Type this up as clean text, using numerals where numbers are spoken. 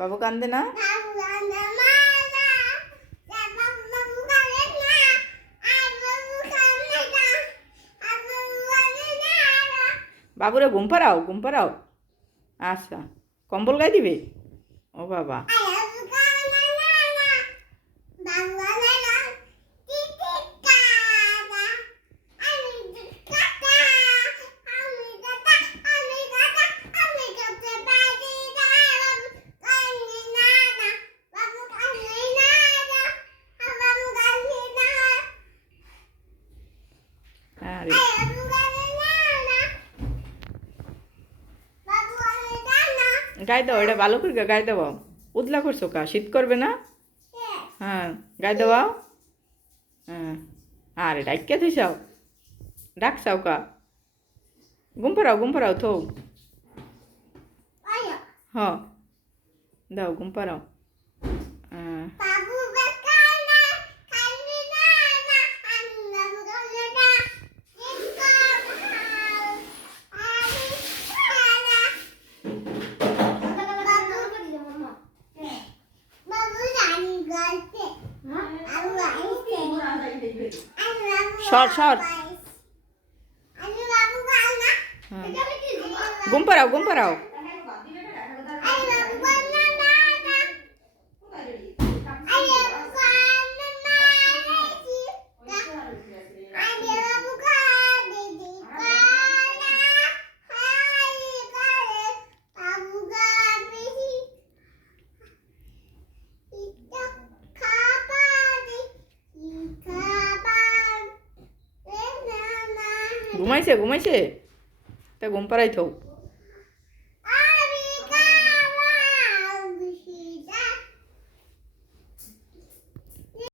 বাবু কান্দে না? বাবুরে ঘুম পাড়াও, ঘুম পাড়াও। আচ্ছা, কম্বল গায়ে দিবে? ও বাবা, আরে গায়ে দাও, এটা ভালো করে গায়ে দেওয়া। উতলা করছো কা? শীত করবে না? হ্যাঁ, গায়ে দেওয়া। হ্যাঁ, আরে ডাইকে থইসাও, ডাকসাও কা? ঘুম পাড়াও থৌ। হ, দাও ঘুম পাড়াও। হ্যাঁ, সর সর। হ্যাঁ, ঘুম পাড়াও, ঘুম পাড়াও। ঘুমাইছে ঘুমাইছে, তা ঘুম পাড়াই থৌ।